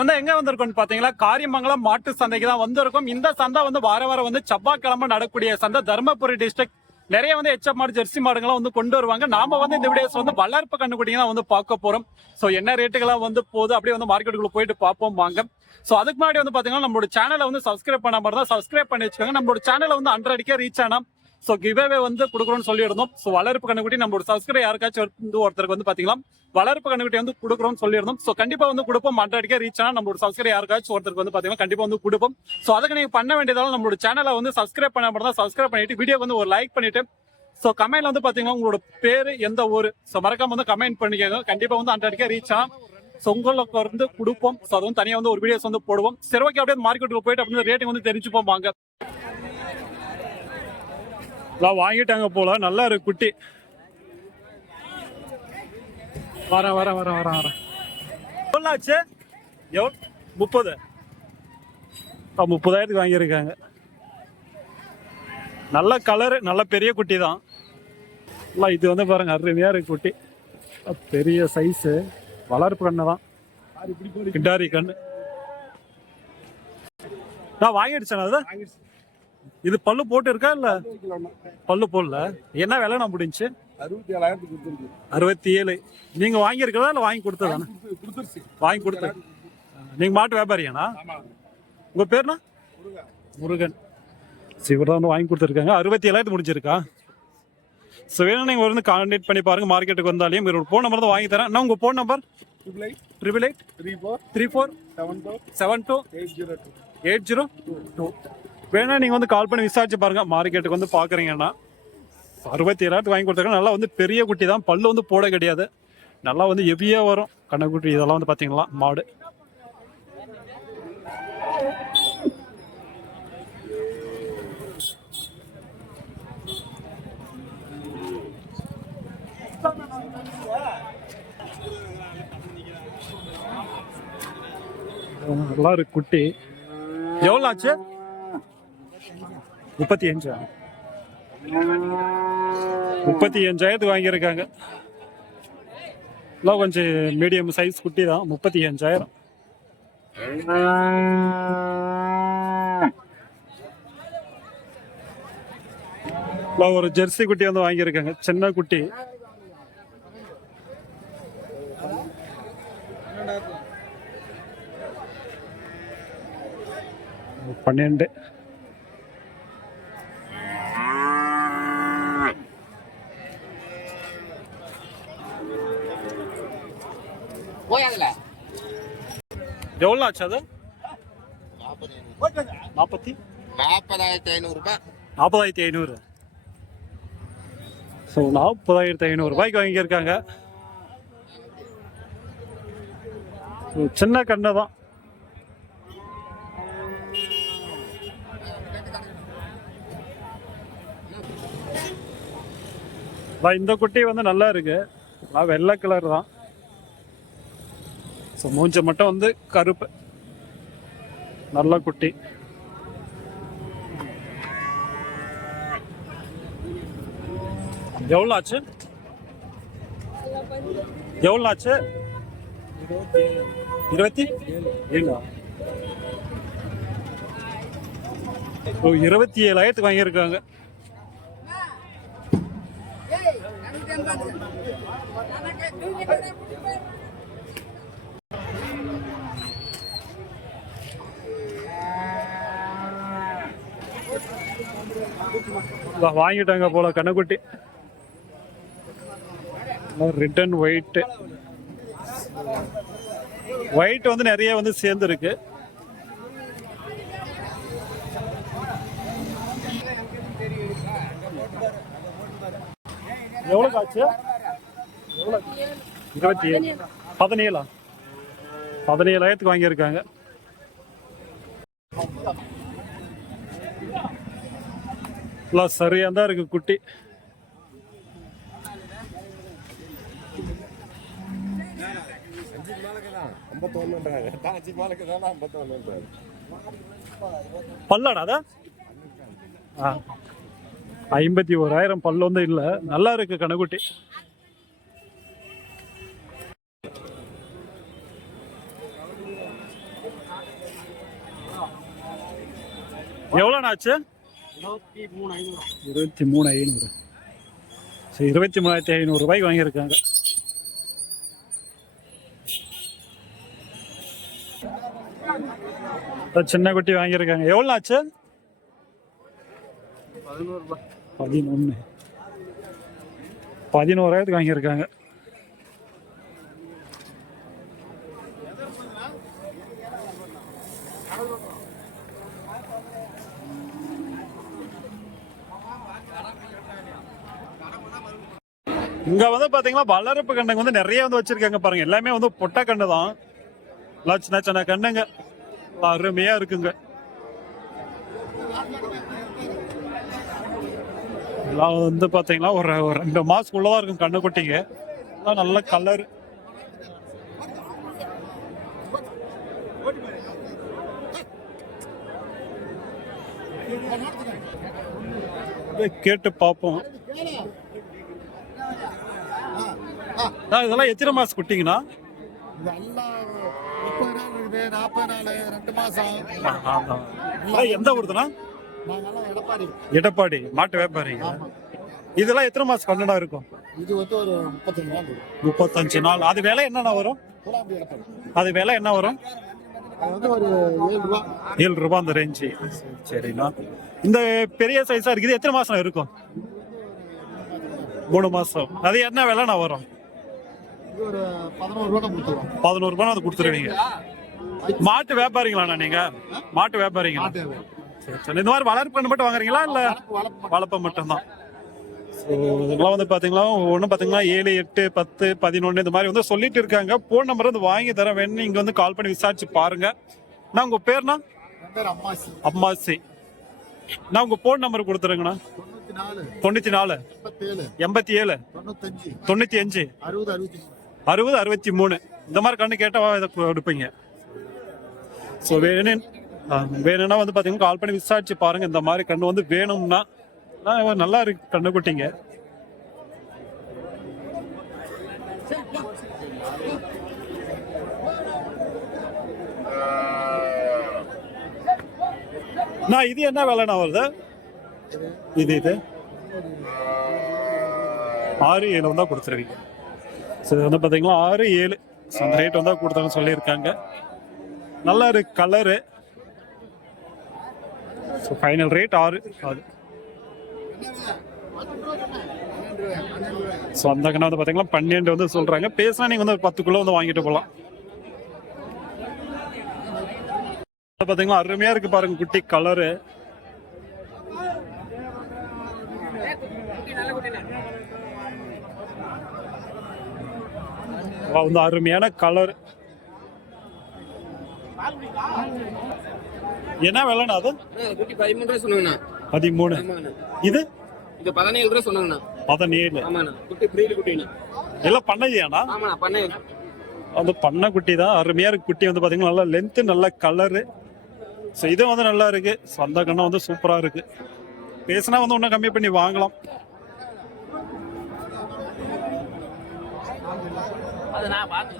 வந்து எங்க வந்திருக்கோம் பாத்தீங்களா? காரியமங்கலம் மாட்டு சந்தைக்கு தான் வந்திருக்கும். இந்த சந்தை வந்து வார வாரம் வந்து செவ்வாய்க்கிழமை நடக்கக்கூடிய சந்தை. தருமபுரி டிஸ்ட்ரிக்ட் நிறைய வந்து எச்ச மாடு ஜெர்சி மாடுங்களாம் வந்து கொண்டு வருவாங்க. நாம வந்து இந்த வீடியோஸ் வந்து வளர்ப்பு கண்டுபிடிங்க தான் வந்து பார்க்க போறோம். சோ என்ன ரேட்டுகளாம் வந்து போகுது? அப்படியே வந்து மார்க்கெட்டுக்குள்ள போயிட்டு பார்ப்போம் வாங்க. சோ அதுக்கு முன்னாடி வந்து பாத்தீங்கன்னா நம்மளோட சேனலை வந்து சப்ஸ்கிரைப் பண்ண மாதிரி தான் சப்ஸ்கிரைப் பண்ணி வச்சுக்கோங்க. நம்மளோட சேனலை வந்து ஹண்ட்ரட்கே ரீச் ஆனா ஸோ கிவ்வே வந்து கொடுக்குறோம்னு சொல்லியிருந்தோம். சோ வளர்ப்பு கண்ணுக்குட்டி நம்மளோட சப்ஸ்கிரைப் யாருக்காச்சும் வந்து ஒருத்தருக்கு வந்து பாத்தீங்களா வளர்ப்பு கண்ணுக்குட்டி வந்து கொடுக்குறோம்னு சொல்லியிருந்தோம். சோ கண்டிப்பா வந்து கொடுப்போம். ஹண்ட்ரட்கே ரீச் ஆனா நம்மளோட சப்ஸ்கிரைப் யாருக்காச்சும் ஒருத்தருக்கு வந்து பாத்தீங்கன்னா கண்டிப்பா வந்து கொடுப்போம். சோ அதுக்கு நீங்க பண்ண வேண்டியதால நம்மளோட சேனலை வந்து சப்ஸ்கிரைப் பண்ண மட்டும் தான் சப்ஸ்கிரைப் பண்ணிட்டு வீடியோ வந்து ஒரு லைக் பண்ணிட்டு ஸோ கமெண்ட்ல வந்து பாத்தீங்கன்னா உங்களோட பேரு எந்த ஊர் ஸோ மறக்காம வந்து கமெண்ட் பண்ணிக்கோங்க. கண்டிப்பா வந்து ஹண்ட்ரட்கே ரீச் ஆகும் ஸோ உங்களுக்கு வந்து கொடுப்போம். ஸோ அது வந்து தனியாக வந்து ஒரு வீடியோஸ் வந்து போடுவோம். சரி ஓகே அப்படியே மார்க்கெட்டுக்கு போயிட்டு அப்படின்னு ரேட்டிங் வந்து தெரிஞ்சுப்போம் வாங்க. எல்லாம் வாங்கிட்டாங்க போல. நல்லா இருக்கு குட்டி. வரேன் வரேன் வரேன் வரேன் வரேன். எவ்வளோ ஆச்சு எவ்வளோ முப்பது முப்பதாயிரத்துக்கு வாங்கியிருக்காங்க. நல்ல கலரு நல்ல பெரிய குட்டி தான். இல்லை இது வந்து பாருங்க அருமையாக இருக்கு குட்டி. பெரிய சைஸு வளர்ப்பு கண்ணு தான். கிண்டாரி கண்ணு. நான் வாங்கிடுச்சேன் அது? இது பல்லு போட்டு இருக்கா இல்ல? பல்லு போடல. என்ன விலை நான் முடிஞ்சு? அறுபத்தி ஏழாயிரத்துக்கு அறுபத்தி ஏழு நீங்க வாங்கியிருக்கதா இல்ல வாங்கி கொடுத்ததானே வாங்கி கொடுத்த நீங்க மாட்டு வியாபாரியாண்ணா? ஆமா. உங்க பேர்னா முருகன். சிவர் தான் வாங்கி கொடுத்துருக்காங்க. அறுபத்தி ஏழாயிரத்து முடிஞ்சிருக்கா ஸோ வேணும் நீங்கள் வந்து கான்டாக்ட் பண்ணி பாருங்க. மார்க்கெட்டுக்கு வந்தாலையும் இவரோட ஃபோன் நம்பர் தான் வாங்கி தரேன். நான் உங்கள் phone number triple eight triple eight three four three four seven two seven two eight zero two eight zero two வேணா நீங்கள் வந்து கால் பண்ணி விசாரிச்சு பாருங்க. மார்க்கெட்டுக்கு வந்து பார்க்குறீங்கன்னா அறுபத்தி ஏழாயிரத்து வாங்கி கொடுத்தாங்க நல்லா வந்து பெரிய குட்டி தான். பல்லு வந்து போட கிடையாது. நல்லா வந்து ஹெவியாக வரும். கண்ணக்குட்டி இதெல்லாம் வந்து பார்த்தீங்களா மாடு. நல்லா இருக்கு குட்டி. எவ்வளோ ஆச்சு? முப்பத்தி அஞ்சா முப்பத்தி அஞ்சாயிரத்துக்கு வாங்கியிருக்காங்க. எல்லாம் கொஞ்சம் மீடியம் சைஸ் குட்டி தான். முப்பத்தி அஞ்சாயிரம் ஒரு ஜெர்சி குட்டி வந்து வாங்கியிருக்காங்க. சின்ன குட்டி. பன்னெண்டு போய் அதுல எவ்வளோ ஆச்சு அது? நாற்பத்தி? நாற்பதாயிரத்தி ஐநூறு ரூபாய் நாற்பதாயிரத்தி ஐநூறு. ஸோ நாற்பதாயிரத்தி ஐநூறு ரூபாய்க்கு வாங்கியிருக்காங்க. சின்ன கண்ணு தான். இந்த குட்டி வந்து நல்லா இருக்கு. வெள்ளை கலர் தான். ஸோ மூஞ்ச மட்டும் வந்து கருப்பு. நல்ல குட்டி. எவ்வளோ ஆச்சு எவ்வளோ ஆச்சு இருபத்தி? ஏழா. ஓ இருபத்தி ஏழாயிரத்துக்கு வாங்கியிருக்காங்க. வா- வாங்கிட்டாங்க போல கண்ணுக்குட்டி. ரிட்டன் ஒயிட் ஒயிட் வந்து நிறைய வந்து சேர்ந்துருக்கு. எவ்வளோ காச்சு எவ்வளோ இருபத்தி ஏழு. பதினேழா? பதினேழாயிரத்துக்கு வாங்கியிருக்காங்க. எல்லாம் சரியாக தான் இருக்குது குட்டி. பல்லாடா ஐம்பத்தி ஓராயிரம் பல் வந்து இல்லை. நல்லா இருக்கு கணக்குட்டி எவ்வளோண்ணா ஆச்சு? இருபத்தி மூணு ஐநூறு. சரி இருபத்தி மூணாயிரத்தி ஐநூறு ரூபாய்க்கு வாங்கியிருக்காங்க. சின்ன குட்டி வாங்கியிருக்காங்க. எவ்வளோ ஆச்சு? பதினொன்று பதினோராயிரத்துக்கு வாங்கியிருக்காங்க. இங்க வந்து பாத்தீங்கன்னா வளர்ப்பு கண்டங்க வந்து நிறைய வந்து வச்சிருக்காங்க பாருங்க. எல்லாமே வந்து பொட்டை கண்டு தான். சின்ன சின்ன கண்ணுங்க. அருமையா இருக்குங்க. எல்லாம் வந்து பாத்தீங்கன்னா ஒரு ஒரு ரெண்டு மாசத்துக்குள்ளதான் இருக்கும் கண்ணு குட்டிங்க. எல்லாம் நல்ல கலர் கேட்டு பார்ப்போம் இதெல்லாம் எத்தனை மாசம் குட்டிங்கண்ணா? எந்த ஊருதுண்ணா? எடப்பாடி. மாட்டு வியாபாரிங்க. இதெல்லாம் எத்தனை மாசம் கண்ணடா இருக்கும்? இது வந்து ஒரு முப்பத்தஞ்சு நாள். முப்பத்தஞ்சு நாள். அது விலை என்னண்ணா வரும்? அது விலை என்ன வரும்? அது வந்து ஒரு ஏழு ரூபா. அந்த ரேஞ்சு சரிண்ணா. இந்த பெரிய சைஸா இருக்குது. எத்தனை மாசம் இருக்கும்? மூணு மாசம். அது என்ன விலைண்ணா வரும்? ஒரு பதினோரு ரூபா அது கொடுத்துருவீங்க. மாட்டு வியாபாரிங்களாண்ணா நீங்க? மாட்டு வியாபாரிங்களா? சரி, சரி. இந்த மாதிரி வளர்ப்பு கண்ணு மட்டும் வாங்குறீங்களா இல்ல வளர்ப்பு மட்டும்தான்? இதெல்லாம் வந்து பார்த்தீங்களா ஒன்று பார்த்தீங்கன்னா ஏழு எட்டு பத்து பதினொன்று இந்த மாதிரி வந்து சொல்லிட்டு இருக்காங்க. ஃபோன் நம்பர் வந்து வாங்கி தரேன் வேணும் இங்கே வந்து கால் பண்ணி விசாரிச்சு பாருங்க. நான் உங்கள் பேர்னா அம்மாசி. அம்மாசி. நான் உங்கள் ஃபோன் நம்பர் கொடுத்துருங்கண்ணா. தொண்ணூத்தி நாலு. தொண்ணூற்றி நாலு. எண்பத்தி ஏழு தொண்ணூற்றி அஞ்சு. அறுபது அறுபத்தி அறுபது அறுபத்தி மூணு. இந்த மாதிரி கண்ணு கேட்டால் இதை கொடுப்பீங்க ஸோ வேணும் ஆ, வேணும்னா வந்து பார்த்தீங்கன்னா கால் பண்ணி விசாரிச்சு பாருங்க. இந்த மாதிரி கண்ணு வந்து வேணும்னா நான் நல்லா இருக்கு கண்ணு குட்டிங்க. நான் இது என்ன வேலைண்ணா வருது? இது இது? ஆறு ஏழு தான் கொடுத்துருவீங்க. ஸோ இது வந்து பார்த்தீங்கன்னா ஆறு ஏழு. ஸோ அந்த ரேட் வந்தால் கொடுத்தாங்கன்னு சொல்லியிருக்காங்க. நல்லா இருக்கு கலரு ஸோ ஃபைனல் ரேட் ஆறு. அது ஸோ அந்த கண்ணா வந்து பார்த்தீங்கன்னா பன்னெண்டு வந்து சொல்கிறாங்க பேசினா நீங்கள் வந்து ஒரு வந்து வாங்கிட்டு போகலாம் பார்த்தீங்களா அருமையாக இருக்குது பாருங்க குட்டி கலரு வந்து அருமையான கலர் என்ன விலைண்ணா அது? குட்டி பதிமூணு ரூபா சொன்னாங்கண்ணா. பதிமூணு. ஆமாண்ணா. இது? இது பதினேழு ரூபா சொன்னாங்கண்ணா. பதினேழு. ஆமாண்ணா. குட்டி பிரீடு குட்டிண்ணா. எல்லாம் பண்ணையாண்ணா? ஆமாண்ணா பண்ண அந்த பண்ணை குட்டி தான். அருமையா இருக்கு குட்டி வந்து பாத்தீங்கன்னா நல்லா லென்த்து நல்ல கலரு ஸோ இது வந்து நல்லா இருக்கு. ஸோ அந்த கண்ணம் வந்து சூப்பரா இருக்கு. பேசினா வந்து இன்னும் கம்மி பண்ணி வாங்கலாம். அது நான் பார்த்து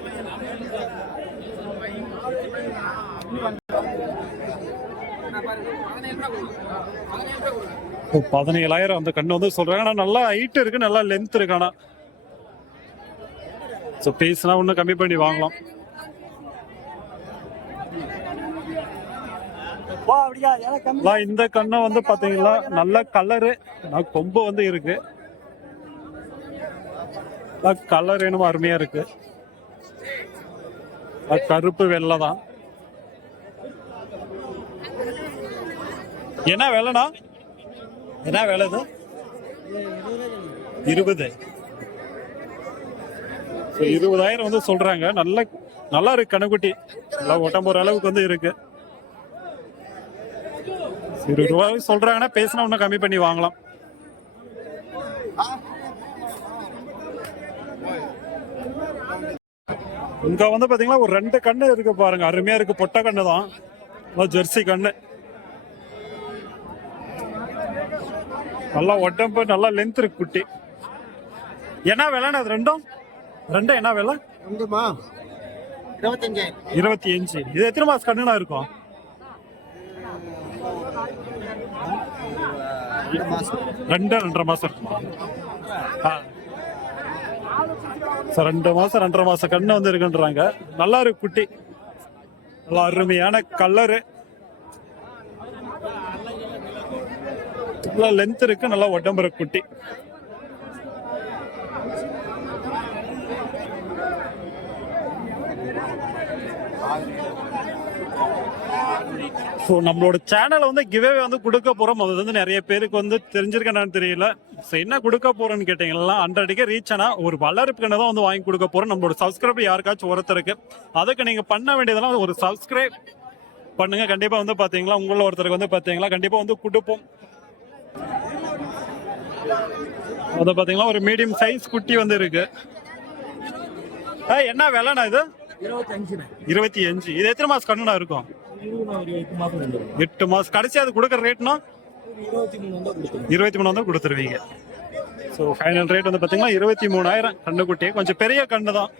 இப்போ பதினேழாயிரம் அந்த கண்ணு வந்து சொல்றாங்க. ஆனா நல்லா ஹைட் இருக்கு நல்லா லென்த் இருக்கு. ஆனா ஸோ பேசினா இன்னும் கம்மி பண்ணி வாங்கலாம். இந்த கண்ணை வந்து பாத்தீங்களா நல்ல கலரு கொம்பு வந்து இருக்கு. கலர் என்னமோ அருமையா இருக்கு. அது கருப்பு வெள்ளை தான். என்ன விலைண்ணா என்ன விலை இது? இருபது. So, இருபதாயிரம் வந்து சொல்றாங்க. நல்ல நல்லா இருக்கு கணுக்குட்டி நல்லா ஒட்டம் அளவுக்கு வந்து இருக்கு. இருபது ரூபாய் சொல்றாங்கன்னா பேசினா இன்னும் கம்மி பண்ணி வாங்கலாம். இங்க வந்து பாத்தீங்கன்னா ஒரு ரெண்டு கண்ணு இருக்கு பாருங்க. அருமையா இருக்கு. பொட்டை கண்ணு தான் ஜெர்சி கண்ணு. நல்லா உடம்பு நல்லா லென்த் இருக்கு குட்டி. என்ன விலைண்ணா அது ரெண்டும்? ரெண்டும் என்ன விலை? ரெண்டுமா? இருபத்தி அஞ்சு. இது எத்தனை மாசம் கண்ணுனா இருக்கும்? ரெண்டு ரெண்டரை மாசம் இருக்குமா? சார் ரெண்டு மாசம் ரெண்டரை மாசம் கண்ணு வந்து இருக்குன்றாங்க. நல்லா இருக்கு குட்டி. நல்லா அருமையான கலரு நல்லா லென்த் இருக்கு நல்லா உடம்பு இருக்கு குட்டி. ஸோ நம்மளோட சேனலை வந்து கிவே வந்து கொடுக்க போறோம். அது வந்து நிறைய பேருக்கு வந்து தெரிஞ்சிருக்கேன்னு தெரியல. ஸோ என்ன கொடுக்க போறோம்னு கேட்டீங்கன்னா ஹண்ட்ரடுக்கே ரீச் ஆனா ஒரு வளர்ப்பு கண்ணை தான் வந்து வாங்கி கொடுக்க போறோம். நம்மளோட சப்ஸ்கிரைபர் யாருக்காச்சும் ஒருத்தருக்கு. அதுக்கு நீங்க பண்ண வேண்டியதெல்லாம் ஒரு சப்ஸ்கிரைப் பண்ணுங்க. கண்டிப்பா வந்து பாத்தீங்களா? உங்கள ஒருத்தருக்கு வந்து பாத்தீங்களா? கண்டிப்பா வந்து கொடுப்போம். அது பாத்தீங்களா? ஒரு மீடியம் சைஸ் குட்டி வந்து இருக்கு. என்ன விலைண்ணா இது? இருபத்தி அஞ்சு இது எத்தனை மாசம் கண்ணுனா இருக்கும்? எட்டு மாசம். கடைசி அது கொடுக்குற ரேட்னா இருபத்தி மூணு வந்து கொடுத்துருவீங்க. ஸோ ஃபைனல் ரேட் வந்து பார்த்தீங்கன்னா இருபத்தி மூணாயிரம் கண்ணுக்குட்டி கொஞ்சம் பெரிய கண்ணு தான்.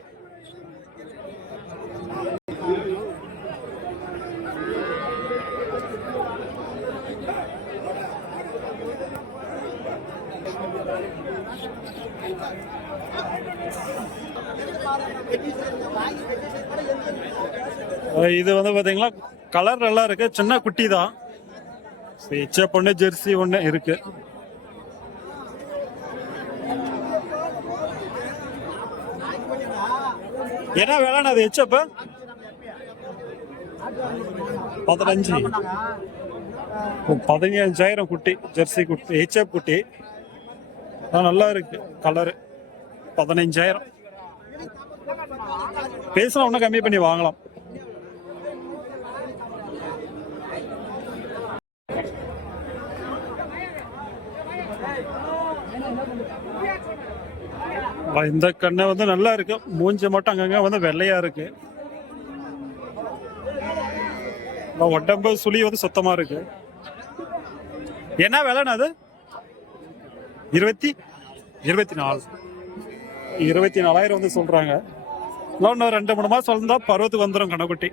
இது வந்து பாத்தீங்கன்னா கலர் நல்லா இருக்கு. சின்ன குட்டி தான் எச்சப் ஒன்று ஜெர்சி ஒன்று இருக்கு. என்ன வேலைண்ணா அது? எச்சப்ப பதினஞ்சு. பதினஞ்சாயிரம் குட்டி ஜெர்சி குட்டி ஹெச்எப் குட்டி. ஆ, நல்லா இருக்கு. கலரு. பதினஞ்சாயிரம். பேசலாம் இன்னும் கம்மி பண்ணி வாங்கலாம். இந்த கண்ணை வந்து நல்லா இருக்கு. மூஞ்சி மட்டும் அங்கங்க வந்து வெள்ளையா இருக்கு. உடம்பு சுழி வந்து சுத்தமா இருக்கு. என்ன விலைண்ணா அது? இருபத்தி இருபத்தி நாலு இருபத்தி நாலாயிரம் வந்து சொல்றாங்க. இன்னும் ரெண்டு மூணு மாசம் வளர்ந்தா பருவத்துக்கு வந்துடும் கண்ணுக்குட்டி.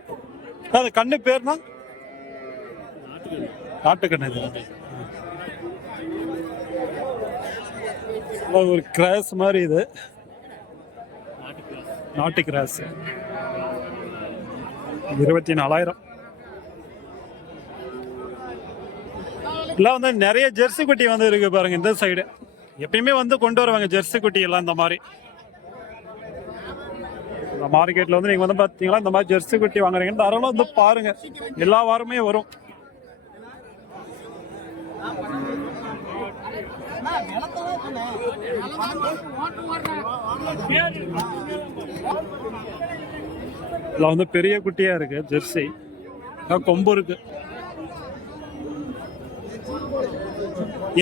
அது கண்ணு பேர்னா? நாட்டுக்கண்ணு இது. ஒரு கிராஸ் மாதிரி இது. நாட்டு கிராஸ். இருபத்தி நாலாயிரம் எல்லாம் வந்து நிறைய ஜெர்சி குட்டி வந்து இருக்கு பாருங்க இந்த சைடு எப்பயுமே வந்து கொண்டு வருவாங்க ஜெர்சி குட்டி எல்லாம் இந்த மாதிரி. இந்த மார்க்கெட்ல வந்து நீங்க வந்து பார்த்தீங்கன்னா இந்த மாதிரி ஜெர்சி குட்டி வாங்குறீங்க தாராளம் வந்து பாருங்க. எல்லா வாரமே வரும். இதுல வந்து பெரிய குட்டியா இருக்கு ஜெர்சி. கொம்பு இருக்கு.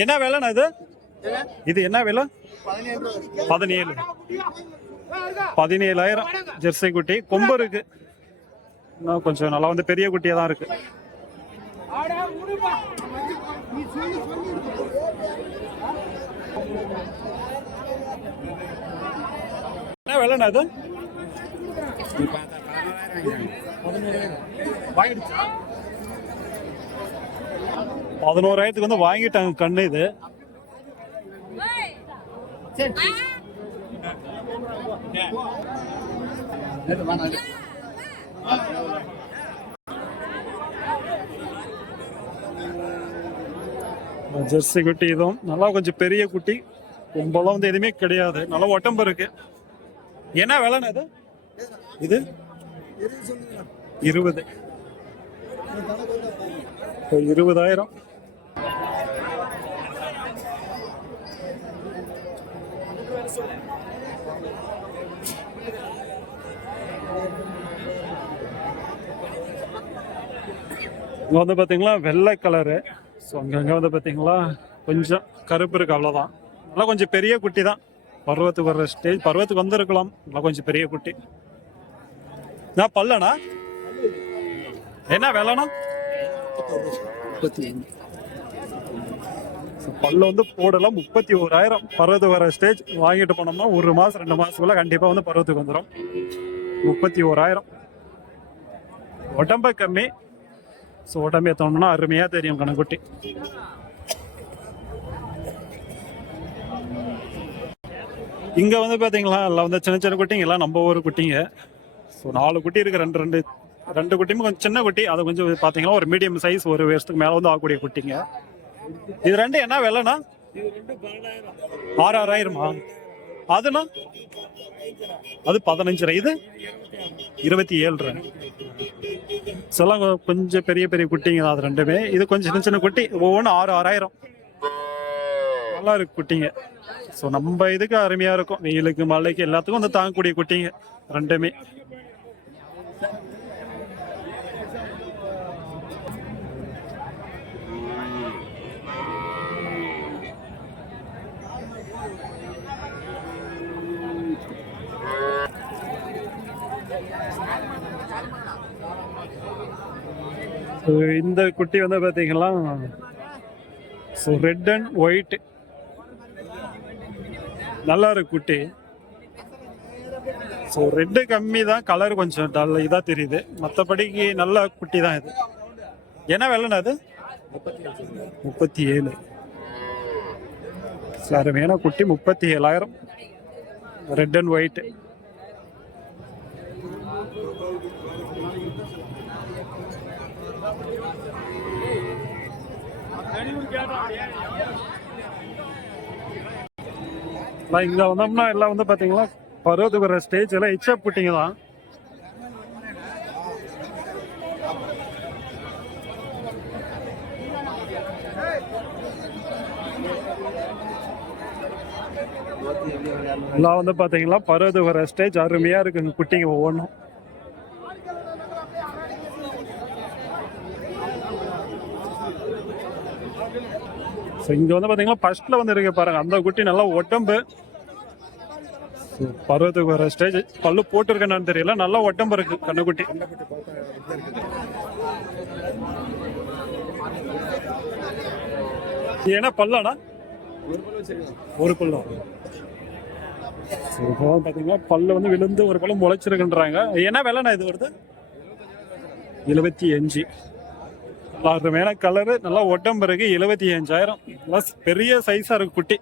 என்ன விலைண்ணா இது? இது என்ன விலை? பதினேழு. பதினேழாயிரம் ஜெர்சி குட்டி. கொம்பு இருக்கு. இன்னும் கொஞ்சம் நல்லா வந்து பெரிய குட்டியா தான் இருக்கு. என்ன விலைண்ணா இது? பதினோராயிரத்துக்கு வந்து வாங்கிட்டாங்க கண்ணு இது. ஜெர்சி குட்டி இதுவும் நல்லா கொஞ்சம் பெரிய குட்டி. கும்பலாம் வந்து எதுவுமே கிடையாது. நல்லா உடம்பு இருக்கு. என்ன விலைண்ணா இது? இது? இருபது. இப்போ இருபதாயிரம். வந்து பார்த்தீங்களா வெள்ளை கலரு ஸோ அங்கங்க வந்து பார்த்தீங்களா கொஞ்சம் கருப்பு இருக்கு அவ்வளோதான் நல்லா கொஞ்சம் பெரிய குட்டி தான். பருவத்துக்கு வர்ற ஸ்டேஜ் பருவத்துக்கு வந்திருக்கலாம். நல்லா கொஞ்சம் பெரிய குட்டி. நான் பல்லண்ணா என்ன விலைண்ணா பல்லு வந்து போடலாம். முப்பத்தி ஓராயிரம். பருவத்துக்கு வர ஸ்டேஜ் வாங்கிட்டு போனோம்னா ஒரு மாசம் ரெண்டு மாசத்துக்குள்ள கண்டிப்பா வந்து பருவத்துக்கு வந்துடும் முப்பத்தி ஓராயிரம். உடம்ப கம்மி. ஸோ உடம்பே ஏற்றோம்னா அருமையாக தெரியும் கணக்குட்டி. இங்கே வந்து பார்த்தீங்களா எல்லாம் வந்து சின்ன சின்ன குட்டிங்க எல்லாம் நம்ம ஊர் குட்டிங்க. ஸோ நாலு குட்டி இருக்குது ரெண்டு ரெண்டு ரெண்டு குட்டியும் கொஞ்சம் சின்ன குட்டி. அதை கொஞ்சம் பார்த்தீங்கன்னா ஒரு மீடியம் சைஸ் ஒரு வருஷத்துக்கு மேலே வந்து ஆகக்கூடிய குட்டிங்க. இது ரெண்டு என்ன விலைண்ணா? ஆறாயிரமா அதுண்ணா? அது பதினஞ்சு இது? இருபத்தி ஏழு ரூபாய் சில கொஞ்சம் பெரிய பெரிய குட்டிங்க தான் அது ரெண்டுமே. இது கொஞ்சம் சின்ன சின்ன குட்டி. ஒவ்வொன்றும் ஆறு ஆறாயிரம். நல்லா இருக்கு குட்டிங்க. ஸோ நம்ம இதுக்கு அருமையாக இருக்கும். வெயிலுக்கு மழைக்கு எல்லாத்துக்கும் வந்து தாங்கக்கூடிய குட்டிங்க. ரெண்டுமே. ஸோ இந்த குட்டி வந்து பாத்தீங்கன்னா ஸோ ரெட் அண்ட் ஒயிட் நல்லா இருக்கு குட்டி. ஸோ ரெட்டு கம்மி தான் கலர் கொஞ்சம் டல் இதாக தெரியுது. மற்றபடிக்கு நல்ல குட்டி தான் இது. என்ன விலைண்ணா அது? முப்பத்தி ஏழு. சார் வேணா குட்டி முப்பத்தி ஏழாயிரம். ரெட் அண்ட் ஒயிட்டு நான் இங்க வந்தோம்னா எல்லாம் வந்து பாத்தீங்களா பருவத்துக்கு வர ஸ்டேஜ் எல்லாம் இச்சப் குட்டிங்க தான். எல்லாம் வந்து பாத்தீங்களா பருவத்துக்கு வர ஸ்டேஜ் அருமையா இருக்குங்க குட்டிங்க ஒவ்வொன்றும் ஸோ இங்கே வந்து பார்த்தீங்கன்னா ஃபர்ஸ்ட்ல வந்து இருக்கு பாருங்க. அந்த குட்டி நல்லா ஒட்டம்பு பருவத்துக்கு வர ஸ்டேஜ் பல்லு போட்டிருக்கேன்னு தெரியல. நல்லா ஒட்டம்பு இருக்கு கண்ணுக்குட்டி ஏன்னா பல்லாடா ஒரு பல்லம் இப்போ வந்து பல்லு வந்து விழுந்து ஒரு பல்லம் முளைச்சிருக்குன்றாங்க. என்ன விலைண்ணா இது வருது? எழுபத்தி அஞ்சு. அருமையான கலரு நல்லா ஒட்டம் பிறகு எழுபத்தி அஞ்சாயிரம் ப்ளஸ் பெரிய சைஸாக இருக்கு குட்டி.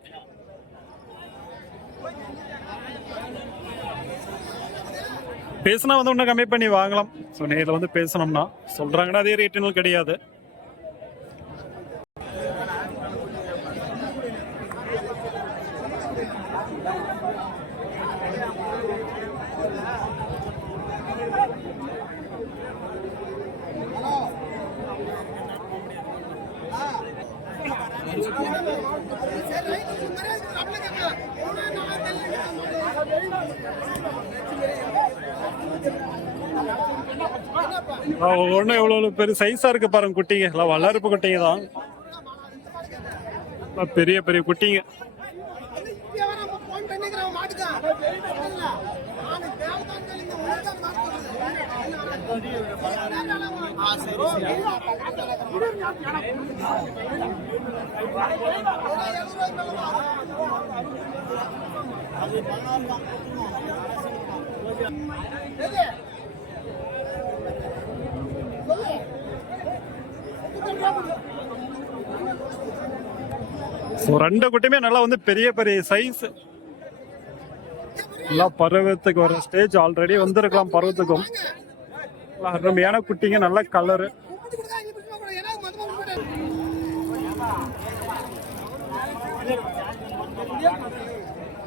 பேசினா வந்து இன்னும் கம்மி பண்ணி வாங்கலாம். ஸோ நேரில் வந்து பேசணும்னா. சொல்கிறாங்கன்னா அதே ரேட்டுன்னு கிடையாது ஒன்றும் எவ்வளோ பெரிய சைஸா இருக்கு பாருங்க குட்டிங்க. எல்லாம் வளர்ப்பு குட்டிங்க தான். பெரிய பெரிய குட்டிங்க. ஸோ ரெண்டு குட்டியுமே நல்லா வந்து பெரிய பெரிய சைஸ் நல்லா பருவத்துக்கு வர ஸ்டேஜ் ஆல்ரெடி வந்திருக்கலாம் பருவத்துக்கும். அருமையான குட்டிங்க நல்ல கலரு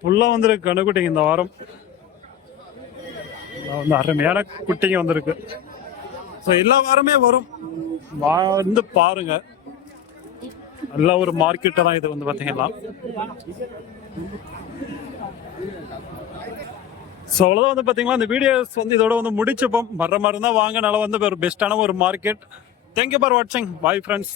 புல்லா வந்திருக்கு கணுக்குட்டிங்க இந்த வாரம். வந்து அருமையான குட்டிங்க வந்திருக்கு. ஸோ எல்லா வாரமே வரும். வா- வந்து பாருங்க. நல்ல ஒரு மார்க்கெட்டை தான் இது வந்து பார்த்தீங்கன்னா ஸோ அவ்வளோதான் வந்து பார்த்தீங்களா இந்த வீடியோஸ் வந்து இதோட வந்து முடிச்சுப்போம். வர்ற மாதிரி இருந்தால் வாங்க. நல்லா வந்து ஒரு பெஸ்ட்டான ஒரு மார்க்கெட் தேங்க்யூ ஃபார் வாட்சிங் பாய் ஃப்ரெண்ட்ஸ்